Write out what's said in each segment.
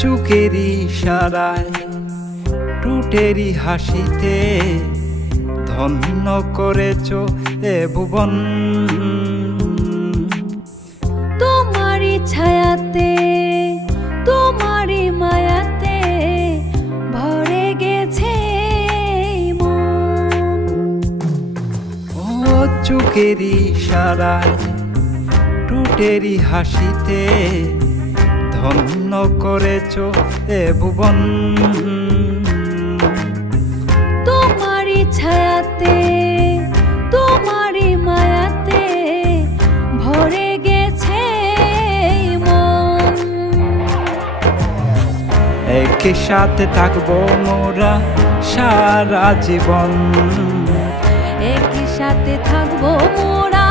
চোখেরই ইশারায় টুটেরই হাসিতে ধন্য করেছ এ ভুবন। তোমারই ছায়াতে তোমারই মায়াতে ভরে গেছে মন। ও চোখেরই ইশারায় টুটেরই হাসিতে ধন্য করেছ এ ভুবন। তোমারই ছায়াতে তোমারই মায়াতে ভরে গেছে মন। একই সাথে থাকবো মোরা সারা জীবন। একই সাথে থাকবো মোরা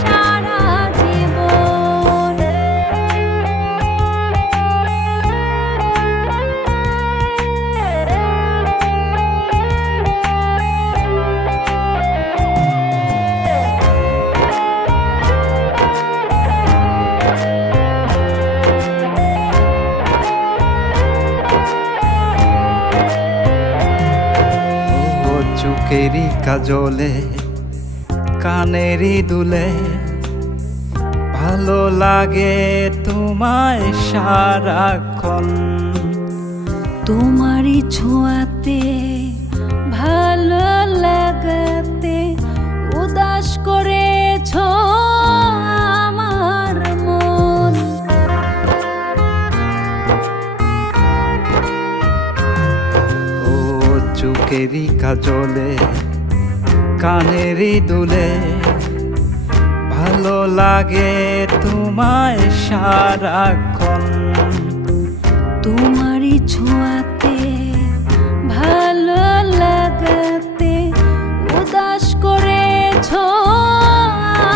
সারা জীবন। চোখেরই কাজলে কানেরই দুলে ভালো লাগে তোমায় সারাক্ষণ। তোমারই ছোঁয়াতে ভালো লাগাতে উদাস করেছ আমার মন। ও চোখেরই কাজলে কানেরই দুলে ভালো লাগে তোমায় সারাক্ষণ। তোমারই ছোঁয়াতে ভালো লাগাতে উদাস করেছ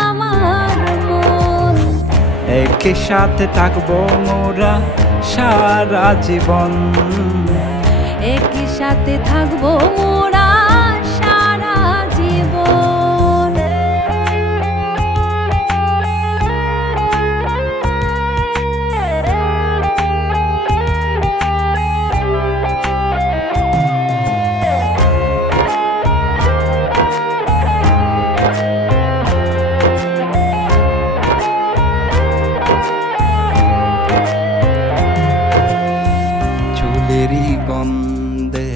আমার মন। একই সাথে থাকবো মোরা সারা জীবন। একই সাথে থাকবো মোরা সারা জীবন। চুলেরই গন্ধে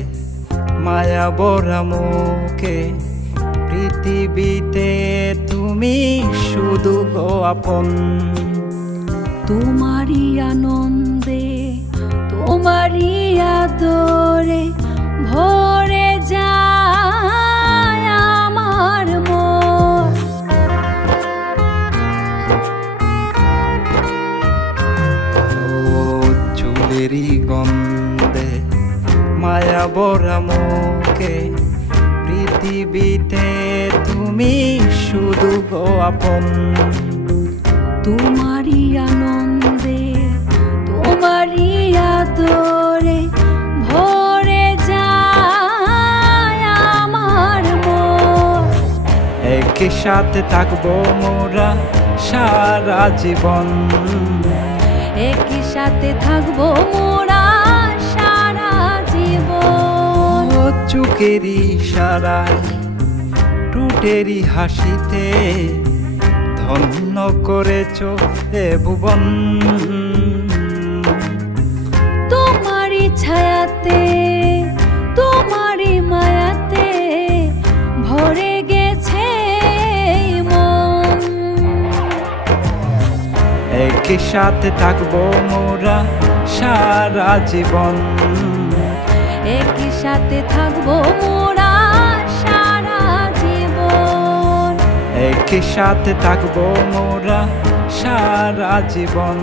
মায়া ভরা মুখে পৃথিবীতে তুমি শুধু গো আপন। তোমারই আনন্দে তোমারই আদরে ভরে যায় আমার মন। ও চুলেরই গন্ধে মায়া ভরা মুখে পৃথিবীতে তুমি শুধু গো আপন। তোমারই আনন্দে তোমারই আদরে ভরে যায় আমার মন। একই সাথে থাকবো মোরা সারা জীবন। একই সাথে থাকবো মোরা সারা জীবন। ও চোখেরই ইশারায় টুটেরই হাসিতে ধন্য করেছ এ ভুবন। তোমারই ছায়াতে তোমারই মায়াতে ভরে গেছে মন। একই সাথে থাকবো মোরা সারা জীবন। একই সাথে থাকবো মোরা সারা জীবন। একই সাথে থাকবো মোরা সারা জীবন।